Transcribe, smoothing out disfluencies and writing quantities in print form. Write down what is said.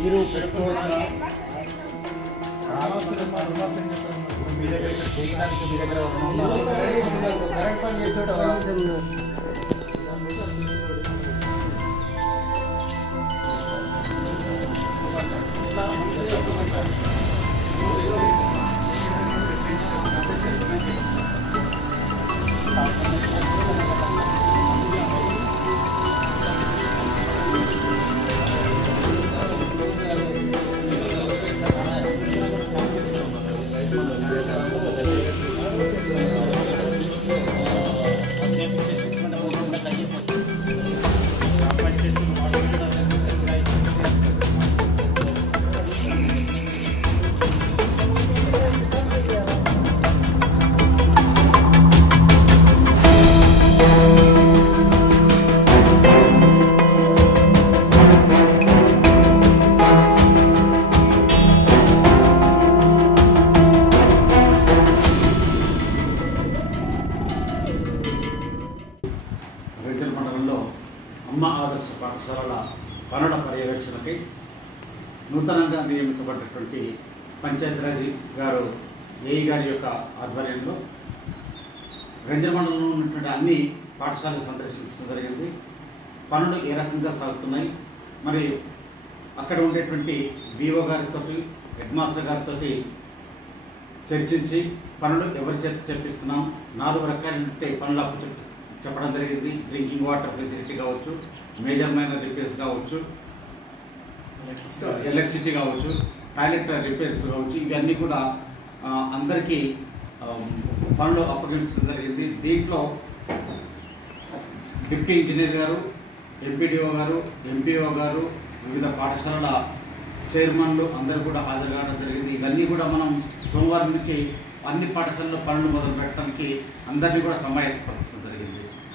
మీరు రేచల్ మండలంలో అమ్మ ఆదర్శ పాఠశాలల పనుల పర్యవేక్షణకై నూతనంగా నియమించబడినటువంటి పంచాయతీరాజ్ గారు ఏఈ గారి యొక్క ఆధ్వర్యంలో రేచల్ మండలంలో ఉన్నటువంటి అన్ని పాఠశాలలు సందర్శించడం జరిగింది. పనులు ఏ రకంగా సాగుతున్నాయి, మరి అక్కడ ఉండేటువంటి బీఓ గారితో హెడ్ మాస్టర్ గారితో చర్చించి పనులు ఎవరి చేత చేపిస్తున్నాం, 4 రకాలైన పనులు చెప్పడం జరిగింది. డ్రింకింగ్ వాటర్ ఫెసిలిటీ కావచ్చు, మేజర్ మైనర్ రిపేర్స్ కావచ్చు, ఎలక్ట్రిసిటీ కావచ్చు, టాయిలెట్ రిపేర్స్ కావచ్చు, ఇవన్నీ కూడా అందరికీ పనులు అప్పగించడం జరిగింది. దీంట్లో డిప్యూటీ ఇంజనీర్ గారు, ఎంపీడీఓ గారు, ఎంపీఓ గారు, వివిధ పాఠశాలల చైర్మన్లు అందరూ కూడా హాజరు కావడం జరిగింది. ఇవన్నీ కూడా మనం సోమవారం నుంచి అన్ని పాఠశాలలో పనులు మొదలు పెట్టడానికి అందరినీ కూడా సమాయత్తపరుస్తున్నాం.